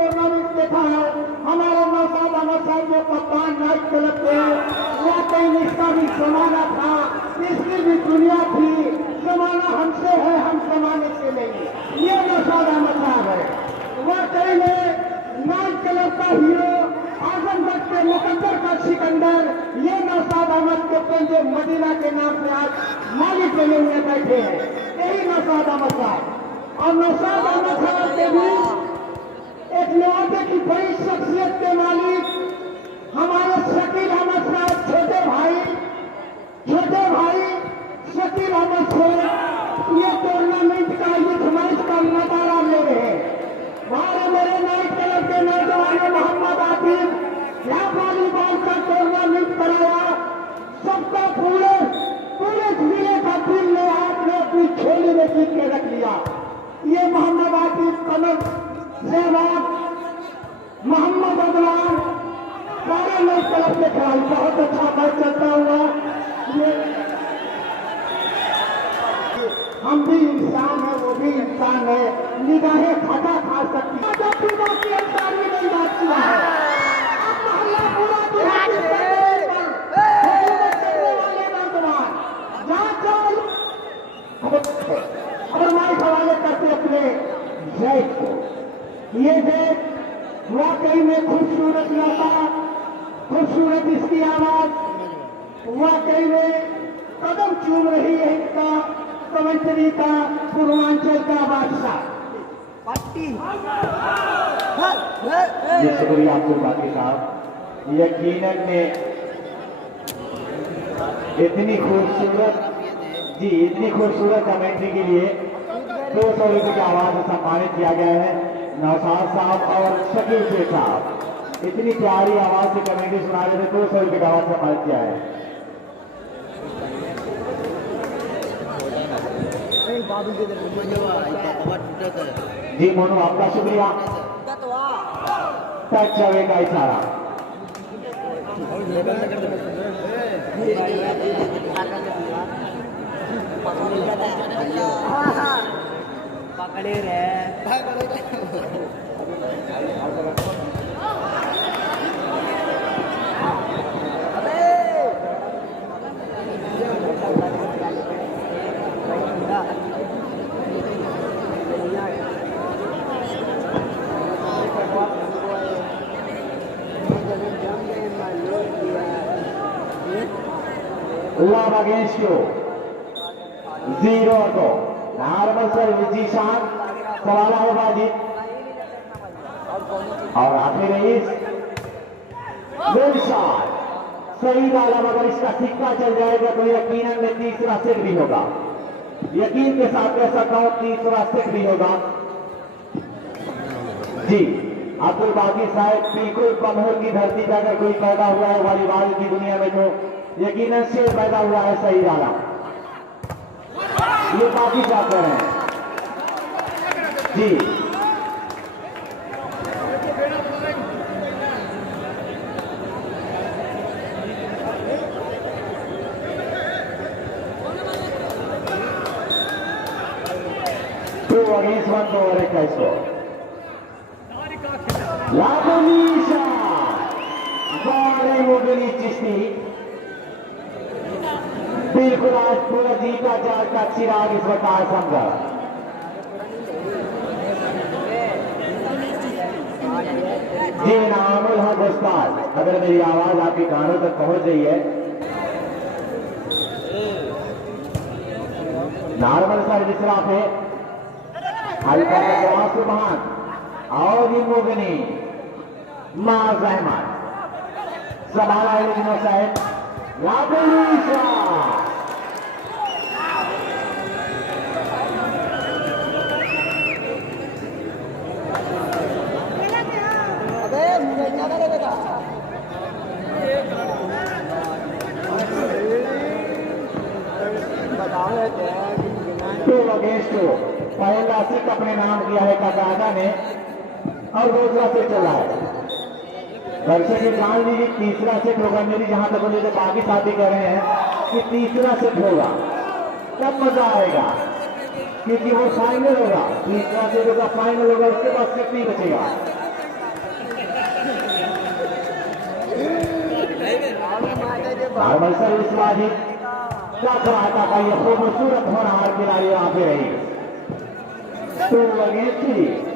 Tournament देखा है, हमारे नौशाद अहमद साहब जो कप्तान नाइट क्लब थे, वाकई इसका भी जमाना था, इसकी भी दुनिया थी। जमाना हमसे है, हम जमाने से नहीं। ये नौशाद अहमद साहब है, वाकई में नाइट क्लब का हीरो, आजमगढ़ के मुकद्दर का सिकंदर, ये नौशाद अहमद कैप्टन जो मदीना के नाम से आज मालिक बने हुए बैठे हैं, यही नौशाद अहमद साहब। और नौशाद अहमद साहब के बीच एक लिहाजे की बड़ी शख्सियत के मालिक हमारे शकील अहमद साहब, छोटे भाई शकील अहमद साहब ये टूर्नामेंट का युद्ध मैच का नजारा ले रहे हैं। हमारे मेरे नाइट क्लब के नौजवान मोहम्मद आतिफ यहाँ वॉलीबॉल का टूर्नामेंट कराया, सबका पूरे जिले का दिल ने आपने अपनी झोली में जीत के रख लिया। ये मोहम्मद आतिफ, कमर सहवाग, मोहम्मद अदनान, सारे नाइट क्लब के खिलाड़ी, बहुत अच्छा मैच चलता हुआ। हम भी इंसान है, वो भी इंसान है, निगाहें खटा खा सकती है, जबकि बाकी इंसान भी नहीं बात किया है। अब मोहल्ला पूरा वाले नौजवान जहाँ जाओ और माइक हवाले करते अपने जैद को। ये जैद वाकई में खूबसूरत लड़का, खूबसूरत इसकी आवाज, वाकई में कदम चूम रही है इसका कमेंट्री का पूर्वांचल का बादशाह। ये शुक्रिया आपको बाकी साहब, यकीनन ने इतनी खूबसूरत कमेंट्री के लिए 200 रुपये की आवाज से सम्मानित किया गया है नौशाद साहब और शकील शेख साहब। इतनी प्यारी आवाज से कमेंट्री सुना रहे थे, 200 रुपये की आवाज से सम्मानित किया है। जी मोनू, आपका शुक्रिया। टच अवे का इशारा। पकड़े रहे Love against you. 0-2. Normal service Zeeshan, सवाल है बाजी और आखिर रईस शॉट सही डाला। अगर इसका सिक्का चल जाएगा तो यकीनन में तीसरा सेट भी होगा। यकीन के साथ कह सकता हूं तीसरा सेट भी होगा। जी अब्दुल बाकी साहब, बिल्कुल कमोर की धरती पर अगर कोई पैदा हुआ है वॉलीबॉल की दुनिया में तो यकीनन से पैदा हुआ है सही डाला। ये बाकी साहब कह रहे हैं जी। टू अगेंस्ट 1 ओवर का स्कोर। लाभनीशा मोगनी चिश्ती बिल्कुल आज पूरा जीता जार का चिराग इस वक्त आज समझा। जी नामुल हक उस्ताद, अगर मेरी आवाज आपके कानों तक पहुंच रही है, नॉर्मल सर्विस है हल्का सुबहान और ये मोगनी माज अहमद संभाला है साहब। लाभनीशा टू अगेंस्ट टू। पहला सिख अपने नाम किया है काका ने और दूसरा सेट चला है। दर्शक ये जान लीजिए तीसरा सेट होगा। मेरी जहां तक मुझे तो बाकी साथी कह रहे हैं कि तीसरा सेट होगा तब मजा आएगा, क्योंकि वो फाइनल होगा। तीसरा सेट होगा, फाइनल होगा, उसके बाद सेट नहीं बचेगा। नॉर्मल सर्विस वाजिब क्या सहायता का ये खूबसूरत होनहार खिलाड़ी यहाँ पे रही 2 अगेंस्ट 3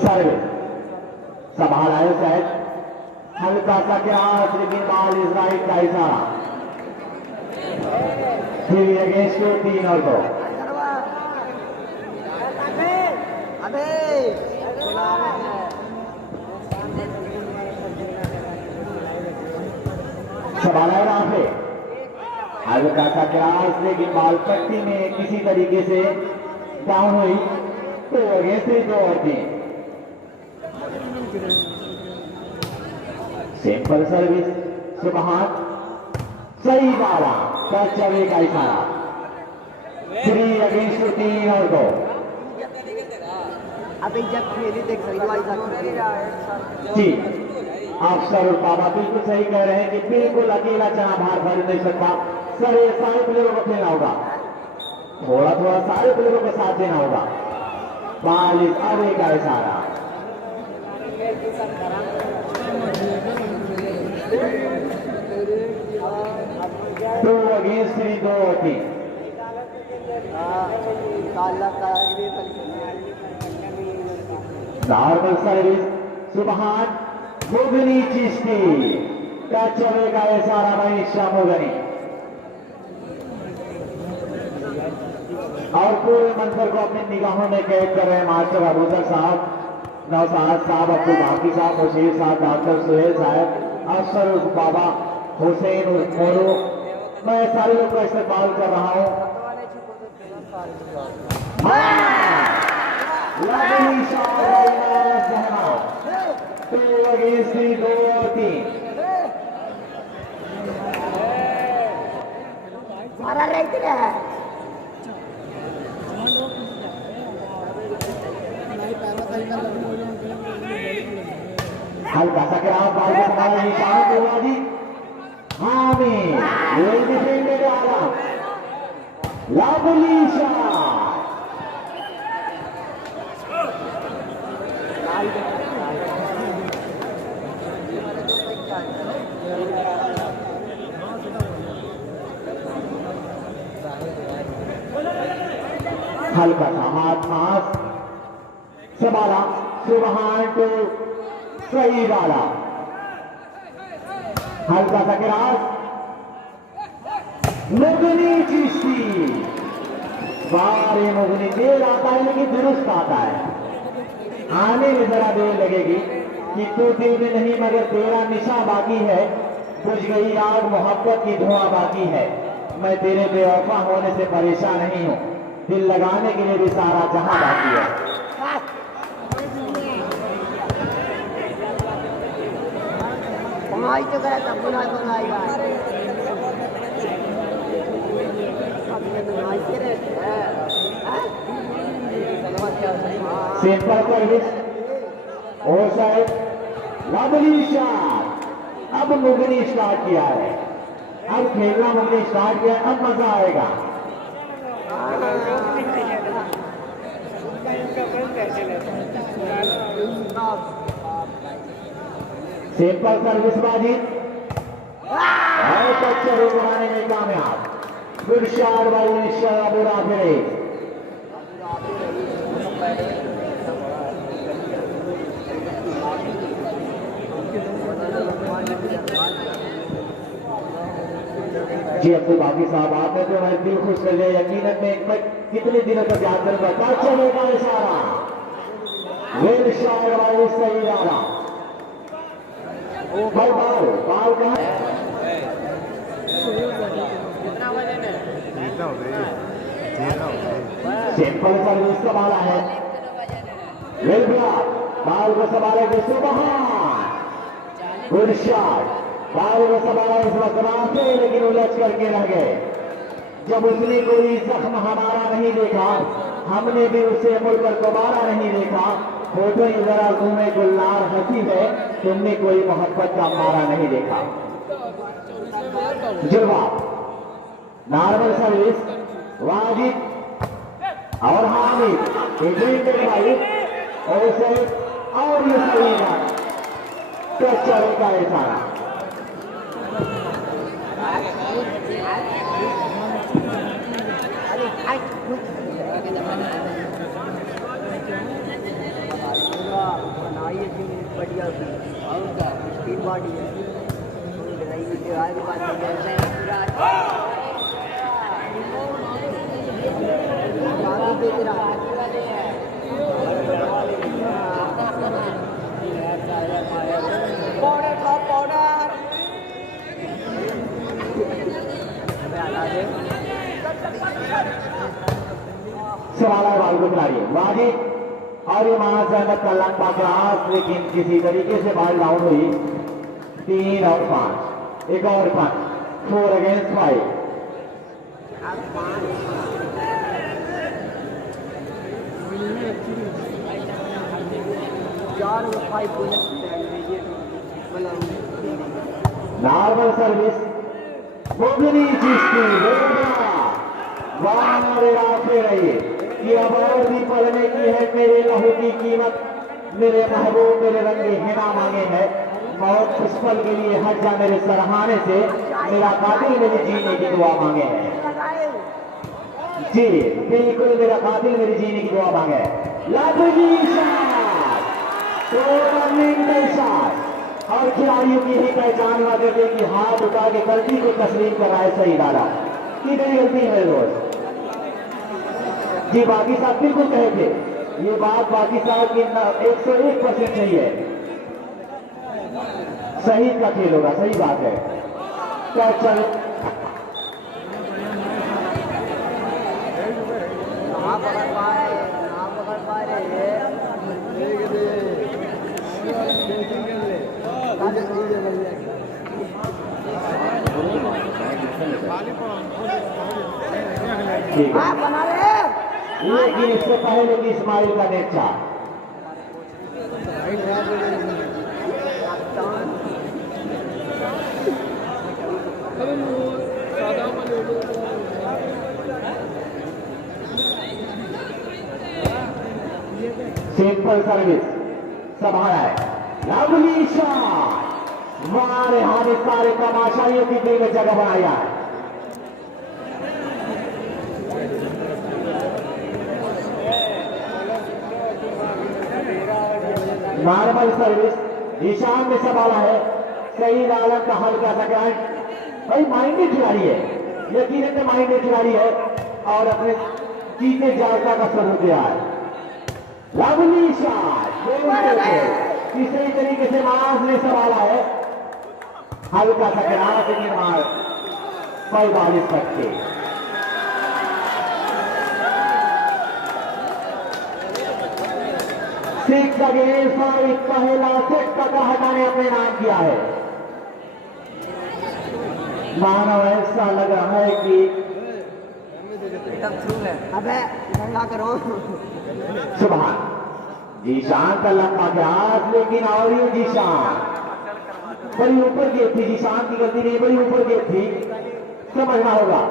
सर्विस संभाला है शायद हल्का सा क्या लेकिन बॉल इस राइट का इशारा 3 अगेंस्ट 3 और 2 संभाला है वहां पे हल्का सा क्रॉस लेकिन बॉल पट्टी में किसी तरीके से डाउन हुई 2 अगेंस्ट 2 और 3 सिंपल सर्विस सुबहान सही डाला टच अवे का इशारा 3 अगेंस्ट 3 और 2 अभी जब खेली देख जी आप सर और बाबा बिल्कुल सही कह रहे हैं कि बिल्कुल अकेला चना बाहर भर नहीं सकता सर ये सारे प्लेयरों को खेलना होगा थोड़ा थोड़ा सारे प्लेयरों का साथ देना होगा बॉल इस अवे का इशारा 2 अगेंस्ट 3 2 और 3 नॉर्मल सर्विस सुबहान मुगनी चिश्ती टच अवे का इशारा भाई शामुगनी और पूरे मंजर को अपनी निगाहों में कैद कर रहे हैं मास्टर अबूजर साहब नौसाद साहब अब्दुल बाकी साहब मुशीर साहब डॉक्टर सुहेल साहब अफसर उर्फ बाबा हुसैन उर्फ मोरू मैं सारे लोग का इस्तेमाल कर रहा हूँ लगनी शॉट जहना 2 अगेंस्ट 2 और 3 मारा रहती है हल्का सा क्या बाल को संभाला निशान हुआ जी हामी ये डिफेंडर आला लवली शॉट हल्का सा हाथ मास संभाला सुबहान टू सही डाला हल्का सा क्रॉस मुगनी चिश्ती बारे मुगनी देर आता है लेकिन दुरुस्त आता है आने में जरा देर लगेगी कि तो दिल में नहीं मगर तेरा निशा बाकी है बुझ गई आग मोहब्बत की धुआं बाकी है मैं तेरे बेवफा होने से परेशान नहीं हूं दिल लगाने के लिए भी सारा जहां बाकी है तो करा तब बुला बनाएगा सिंपल सर्विस और साइड लवली शॉट अब मुगनी स्टार्ट किया है अब खेलना मुगनी स्टार्ट किया है अब मजा आएगा सिंपल सर्विस बाजी और बच्चे बनाने में कामयाब गुड शॉट बाय अबू राफिर जी अब्दुल बाकी साहब आपने तो हमारे दिल खुश कर लिया यकीनन मैं कितने दिनों तक याद करूंगा चलेगा इशारा वेल शॉट बाय सही डाला बाल बाल बाल कहाँ सिंपल सर्विस संभाला है वेल ब्लॉक बाल को संभाले कि सुबहान गुड शॉट बाल को संभाला इस वक्त रास्ते लेकिन उलझ करके रह गए जब उसने कोई जख्म हमारा नहीं देखा हमने भी उसे मुड़कर दोबारा नहीं देखा फोटो ही जरा घूमे गुलनार हंसी है तुमने कोई मोहब्बत का मारा नहीं देखा जवाब नॉर्मल सर्विस वाजिब और हामिद भाई और उसे और ये सही बात क्या चलेगा ये सारा बढ़िया और क्या स्टील बॉडी है सवाल है बाल को खिलाड़ी वाजिब और ये महाज अहमद का लंबा क्लास लेकिन किसी तरीके से बाल डाउन हुई 3 और 5 एक और 5 4 अगेंस्ट 5 नॉर्मल सर्विस मुगनी जिसकी रास्ते रहिए कि अब और भी पढ़ने की है मेरे लहू की कीमत मेरे महबूब मेरे रंगे हिना मांगे हैं मौत कुछ पल के लिए हट जा मेरे सराहने से मेरा कातिल मेरे जीने की दुआ मांगे हैं जी बिल्कुल मेरा कातिल मेरे जीने की दुआ मांगे और खिलाड़ियों की ही पहचान हुआ करते कि हाथ उठा के गलती को तस्लीम कर रहा है सही डाला कि नहीं गलती है रोज जी बाकी साहब बिल्कुल कहे थे ये बात बाकी साहब की 101% सही है सही का खेल होगा सही बात है क्या चल ठीक है लेकिन इससे पहले कि इस्माइल का नेट था सिंपल सर्विस संभाला है लवली शॉट मारे हारे सारे तमाशाइयों की दिल में जगह बनाया है नॉर्मल सर्विस ईशान में संभाला है सईद आलम का हल्का सा ग्रांड भाई माइंडेड खिलाड़ी है यकीनन में माइंडेड खिलाड़ी है और अपने जीते जागता का सबूत दिया है लवली शॉट तीसरे तरीके से मास ने संभाला है हल्का सा ग्रांड के मार 45 तक के सिक्स अगेंस्ट 5 पहला सेट तक हटाने अपने नाम किया है मानव ऐसा लग रहा है कि अबे क्या करो सुबह जीशान का लंबा हाथ लेकिन और ये जीशान बड़ी ऊपर गेट थी जीशान की गलती नहीं बड़ी ऊपर गेट थी समझना होगा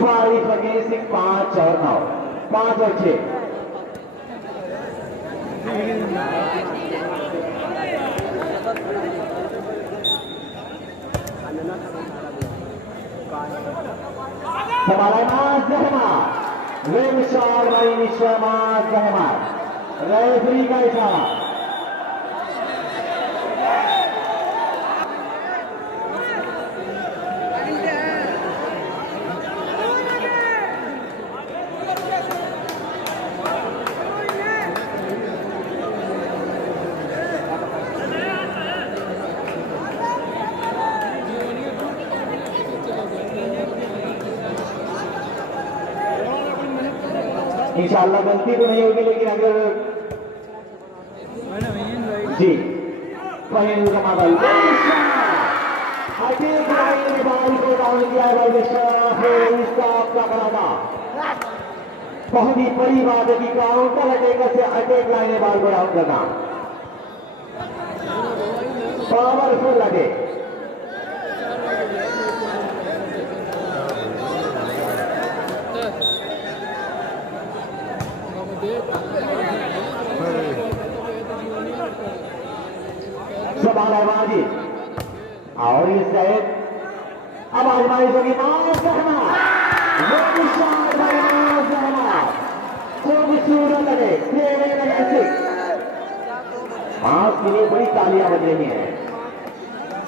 5 अगेंस्ट 6 5 और 9 5 और 6 समालाना जहमा रेमशार भाई निशमा जहमा रेफरी का इशारा इंशाअल्लाह गलती तो नहीं होगी लेकिन अगर जी पहले बॉल को डाउन किया है इसका आपका बरादा बहुत ही बड़ी बात है कि काउंटर अटैकर से अटैक लाइन में बॉल को डाउन करना पावरफुल अटैक और ये शायद अब आजमाइश होगी मां सहना खूबसूरत लगे पांच के लिए बड़ी तालियां बज रही हैं।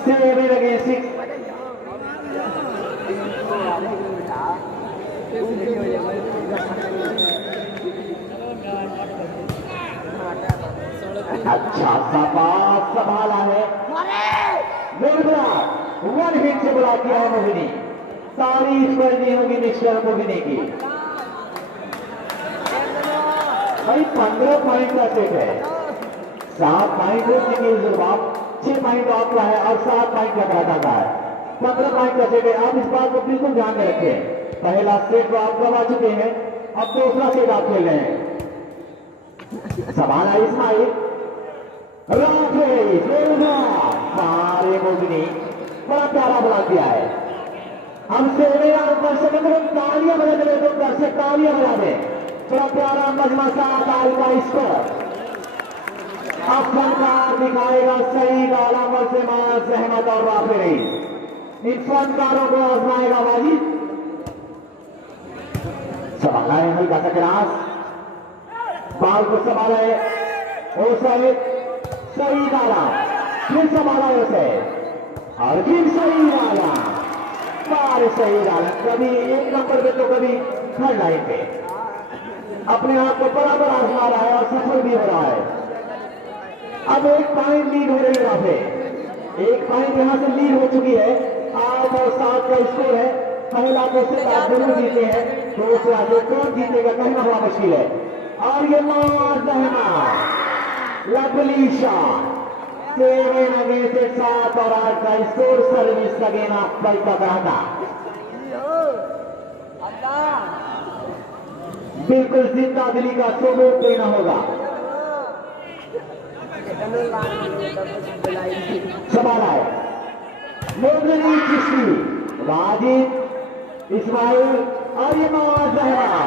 सेवन लगे 6 अच्छा सा पास संभाला है वन हिट से बुला किया है मोहिनी। तारीफ करनी होगी मिस्टर मोहिनी की। भाई 15 पॉइंट का सेट है। 7 पॉइंट जवाब 6 पॉइंट आपका है और 7 पॉइंट का कराटा का है। 15 पॉइंट का सेट है। आप इस बात को बिल्कुल ध्यान में रखें। पहला सेट तो आप गवा चुके हैं, अब दूसरा सेट आप खेल रहे हैं। सवाल है इस्माइल सारे मोगिनी बड़ा प्यारा बना दिया है। हम सेवे और दर्शक तालियां बजा दे तो दर्शक तालियां बजा दे। बड़ा प्यारा मजमा सा का स्कोर अब फनकार दिखाएगा सही आलामत से मां सहमत और वाफे रही। इन फनकारों को आजमाएगा वाजिद। संभाला है हल्का सा क्रास बाल को संभाला है और सही डाला फिर संभाला उसे और फिर सही डाला बार सही डाला। कभी 1 नंबर पे तो कभी 3rd लाइन पे अपने आप को बराबर आजमा रहा है और सफल भी हो रहा है। अब 1 पॉइंट लीड हो रही है वहां पे। 1 पॉइंट यहां से लीड हो चुकी है। 8 और 7 का स्कोर है। पहला तो दोनों जीते हैं, दूसरा जो कौन जीतेगा कहना बड़ा मुश्किल है। और ये लवली शॉट 7 अगेंस्ट 7 और 8 का स्कोर। सर्विस लगेना भाई का कहना बिल्कुल जिंदा दिली का सबूत देना होगा। सवाल है मोगनी चिश्ती वाजिद इस्माइल और ये नवाज जहरा।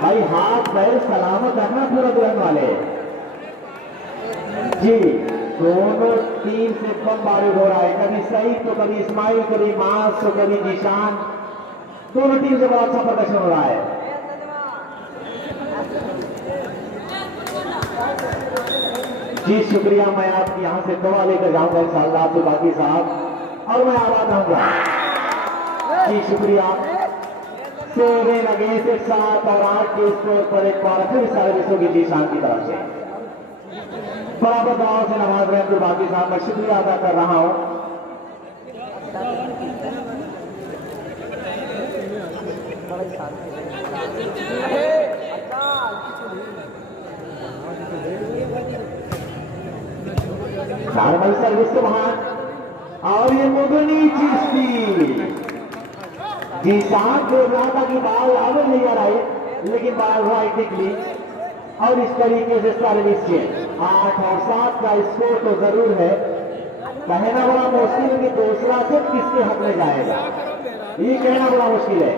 भाई हाथ पैर सलामत रखना पूरा दुल्हन वाले जी। दोनों टीम से बमबारिश हो रहा है। कभी सईद तो कभी इस्माइल, कभी मास तो कभी निशान। दोनों टीम से बहुत अच्छा प्रदर्शन हो रहा है। जी शुक्रिया। मैं आपकी यहां से दवा लेकर जाऊंगा इंशाअल्लाह अब्दुल बाकी साहब और मैं आवाज आऊंगा। जी शुक्रिया। 7 अगेंस्ट 7 और 8 के स्कोर पर एक बार फिर सर्विस होगी जीशान की तरफ से। बराबर दाव से नवाज रहे अब्दुल बाकी साहब, मैं शुक्रिया अदा कर रहा हूं। नॉर्मल सर्विस तो वहां और ये मुगनी चिश्ती जी साहब बोल रहा था कि बाल आगे नहीं आ रहा है लेकिन बाल राइट निकली और इस तरीके से सर्विस के 8 और 7 का स्कोर तो जरूर है। कहना बड़ा मुश्किल है कि दूसरा सेट किसके हक में जाएगा, ये कहना बड़ा मुश्किल है।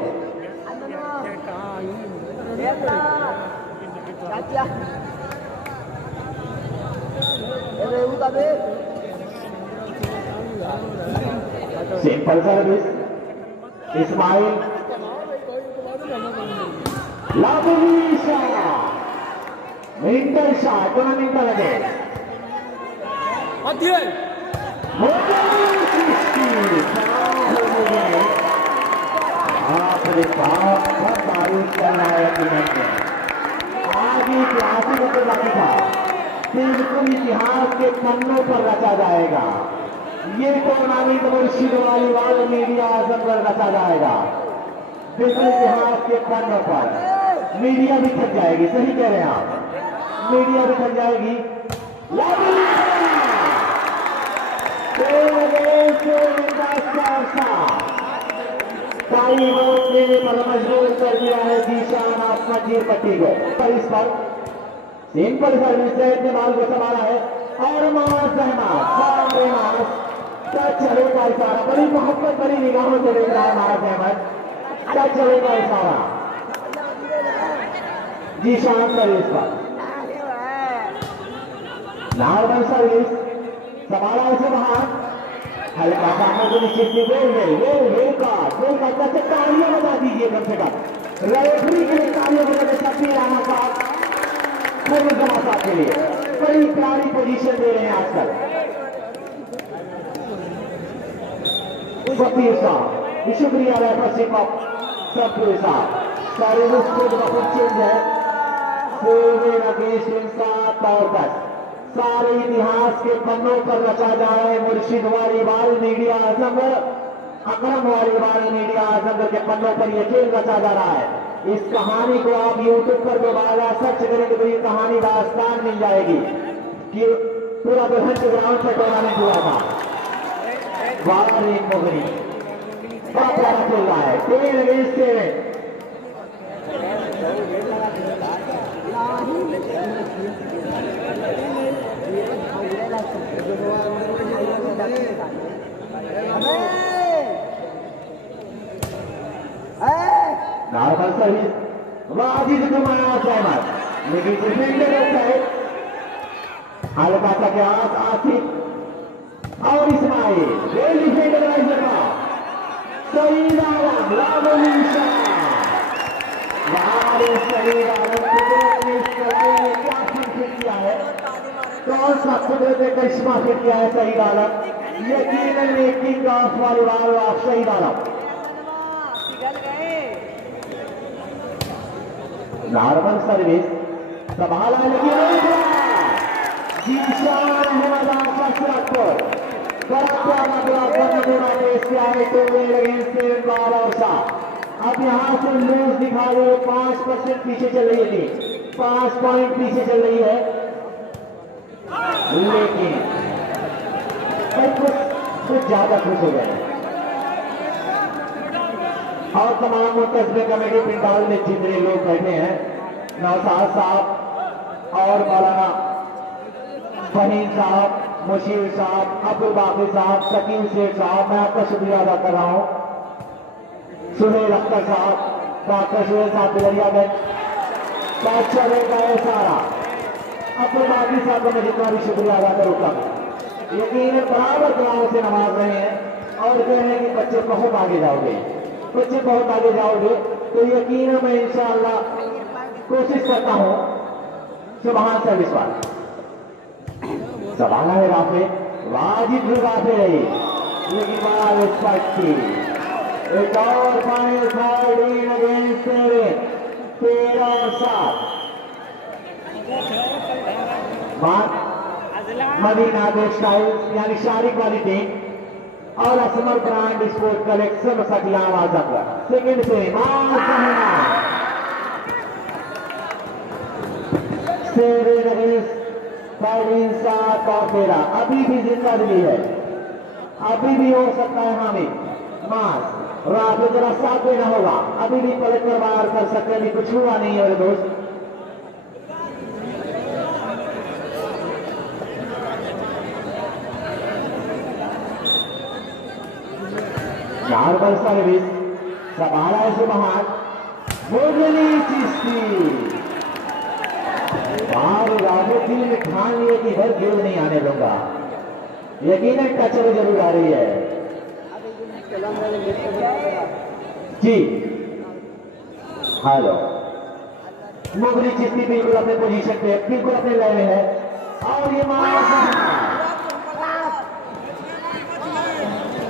Simple service smile lovely shot मिंटल शॉट दोनों मिनट लगे। आपने बहुत तारीफ करना है आज ऐतिहासिक होकर बाकी था। बिल्कुल इतिहास के पन्नों पर रचा जाएगा। ये टूर्नामेंट मुर्शिद वालीबाल मीडिया आजम पर रचा जाएगा। बिल्कुल इतिहास के पन्नों पर मीडिया भी थक जाएगी। सही कह रहे हैं आप, मीडिया भी थक जाएगी। कई वोट देने पर मजबूर कर दिया है जीशान अपना जीर पट्टी को। पर इस पर सिंपल सर्विस से इस्तेमाल को संभाला है और क्या चलेगा इशारा, बड़ी मोहब्बत बड़ी निगाहों से देख रहा है महाराज अहमद। क्या चलेगा इशारा जी शान सर्विस पर। नॉर्मल सर्विस संभाला उसे बाहर हल्का सा मुगली चिश्ती गोल का तालियां बजा दीजिए कम से कम रेफरी के लिए तालियां बजाने शक्ति राणा साहब साहब के लिए बड़ी प्यारी पोजीशन दे रहे हैं आजकल। वकील साहब शुक्रिया रेफर सिंह सब साहब सारे उसको चेंज है 7 अगेंस्ट 7 और 10 सारे इतिहास के पन्नों पर रचा जा रहा है। मुर्शिद वालीबाल मीडिया आजमगढ़ अकरम वालीबाल मीडिया आजमगढ़ के पन्नों पर यह खेल रचा जा रहा है। इस कहानी को आप यूट्यूब पर दोबारा सर्च करेंगे तो ये कहानी दास्तान मिल जाएगी कि पूरा दुल्हन के ग्राउंड पर टूर्नामेंट हुआ था। बाहर एक मोगरी बड़ा प्यारा खेल रहा है 10 against 7 normal service Wajid Kumar सहमत लेकिन डिफेंडर है हल्का सा के आसिफ और इस्माइल वेल डिफेंडर राइजर का सईद आलम लाबोलिशा सईद आलम क्या फिट किया है कौन सा कुदरत ने करिश्मा फिट किया है सईद आलम यकीनन king of volleyball of Saeed Alam. Normal service संभाला लेकिन जीशान अहमद कसरतपुर बड़ा प्यारा ब्लॉक करने वाले इसके आए तो अगेंस्ट बाल और साथ अब यहाँ से लूज दिखा रहे 5% पीछे चल रही है टीम 5 पॉइंट पीछे चल रही है लेकिन कुछ ज्यादा खुश हो गए और तमाम मुंतजमे कमेटी पिंडाल में जितने लोग बैठे हैं नौसाद साहब और मौलाना फहीम साहब मुशीर साहब अब्दुल बाकी साहब शकील शेख साहब मैं आपका शुक्रिया अदा कर रहा हूँ सुहेल अख्तर साहब डॉक्टर सुहेल साहब बिलरियागंज गए सारा अब्दुल बाकी साहब को मैं जितना भी शुक्रिया अदा करूँ कम यकीन बराबर दुआओं से नवाज रहे हैं और कह रहे हैं कि बच्चे बहुत आगे जाओगे बच्चे बहुत आगे जाओगे तो यकीन मैं इंशाअल्लाह कोशिश करता हूं सुभान से विश्वास सवाल है राफे वाजिब भी राफे रही लेकिन बड़ा रिस्पेक्ट की एक और फाइनल 13 अगेंस्ट 13 और 7 मदीना टेक्सटाइल्स यानी शारिक वाली टीम और असमर ब्रांड स्पोर्ट कलेक्शन सकलाम आजमगढ़ सेकंड से फाइलिंग 7 और 13 अभी भी जिंदा दिली है अभी भी हो सकता है हामिद मास रात में जरा साथ देना होगा अभी भी पलट कर बाहर कर सकते हैं कुछ हुआ नहीं है मेरे दोस्त नॉर्मल सर्विस संभाला है सुबहान मुगली चिश्ती बाहर राजोती ने ठान लिए कि इधर गेंद नहीं आने दूंगा यकीनन टच में जरूर आ रही है जी हेलो मुगली चिश्ती बिल्कुल अपने पोजीशन पे बिल्कुल अपने लय में है और ये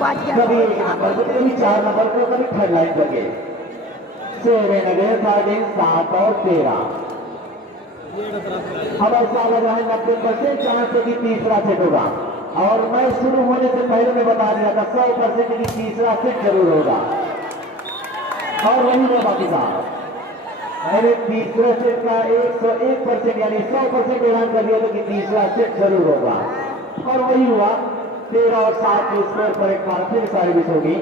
कभी 1 नंबर को कभी 4 नंबर को कभी थर्ड लाइन पर गए 7 अगेंस्ट 7 और 13 अब ऐसा लग रहा है 90% चांस है कि तीसरा सेट होगा और मैं शुरू होने से पहले मैं बता दिया था 100% कि तीसरा सेट जरूर होगा और वही है बाकी साहब मैंने तीसरे सेट का 101% यानी 100% ऐलान कर दिया था कि तीसरा सेट जरूर होगा और वही हुआ 13 और 7 के स्कोर पर एक बार फिर सर्विस होगी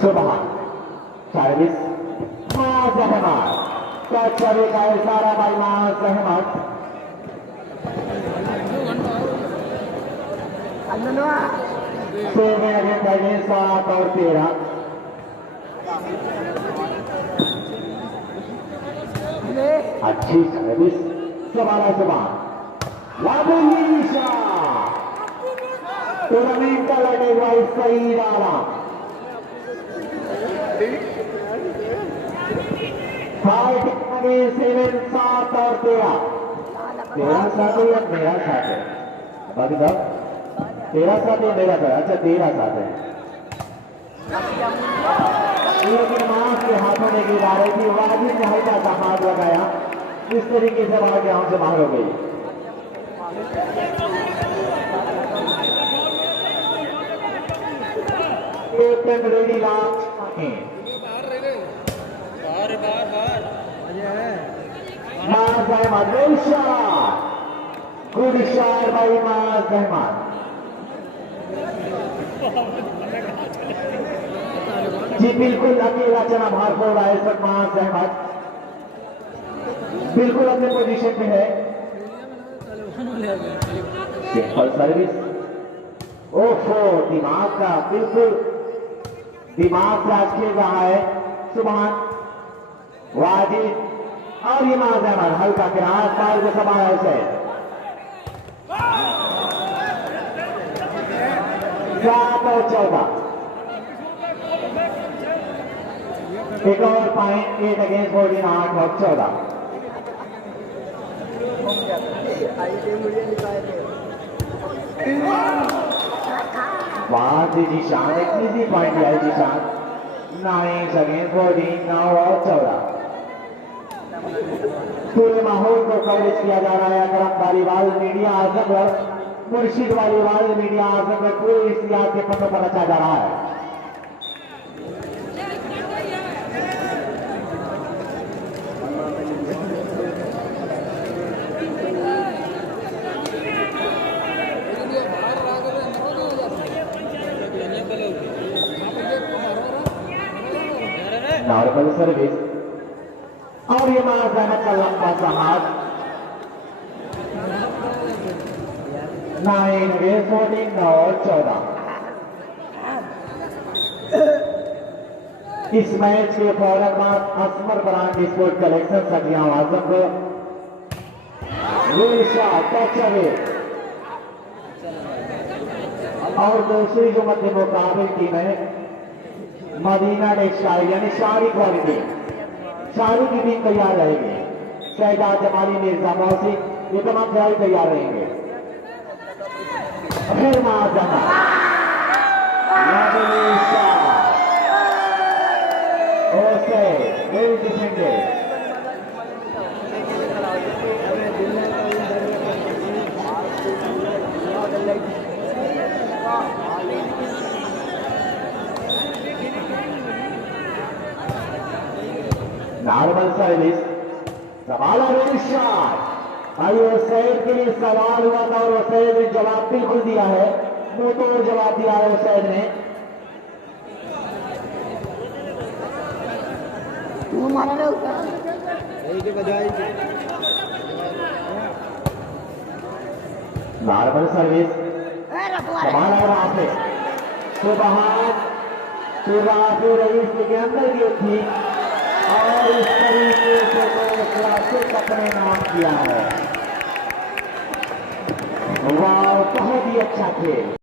सुबह सर्विस सारा भाई सहमत 7 और 13 अच्छी सर्विस सुबह लाबुनिशा टूर्नामेंट का लड़ेगा इसका इरादा 7 और 13 साथ है या मेरा साथ है बाकी साहब 13 साथ है मेरा साथ अच्छा 13 साथ है लेकिन मां के हाथों में गिरा रही थी वाजिब ने हल्का सा हाथ लगाया इस तरीके से बाहर ग्राउंड से बाहर हो गई captain ready Mas Ahmad, good shot. Good shot by Mas Ahmad. जी बिल्कुल अकेला चना बाहर पड़ रहा है इस वक्त मास अहमद बिल्कुल अपने पोजीशन पे है सिंपल सर्विस ओफो दिमाग का बिल्कुल दिमाग से आज खेल रहा है सुभान वाजिद और ये मास अहमद हल्का के हाथ पार को समाया उसे 7 और 14 एक और पॉइंट 8 अगेंस्ट 14 8 और 14 वहां से जीशान एक इजी पॉइंट है जीशान 9 अगेंस्ट 14 9 और 14 पूरे माहौल को कवरेज किया जा रहा है अकरम वालीबाल मीडिया आजमगढ़ मुर्शिद वालीबाल मीडिया आजमगढ़ पूरे इस याद के पन्नों पर रचा जा रहा है नॉर्मल सर्विस और ये मास अहमद का लंबा सा हाथ 9 अगेंस्ट 14 9 और 14 इस मैच के फौरन बाद असमर ब्रांड स्पोर्ट कलेक्शन सटिया आजमगढ़ और दूसरी जो मध्य मुकाबले टीम है मदीना टेक्सटाइल यानी शारी क्वालिटी शारी की टीम तैयार रहेगी शहजाद जमाली मिर्जा मौसी ये तमाम खिलाड़ी तैयार रहेंगे फिर माजमा ओसे वेल डिफेंडेड नॉर्मल सर्विस सवाल और शॉट भाई सैद के लिए सवाल हुआ था और सैद ने जवाब बिल्कुल दिया है मुंह तोड़ जवाब दिया है सैद ने नॉर्मल सर्विस सवाल और आपने सुबह रईस के अंदर की थी और इस तरीके से तो क्लासिक अपने नाम किया है वाह बहुत ही अच्छा खेल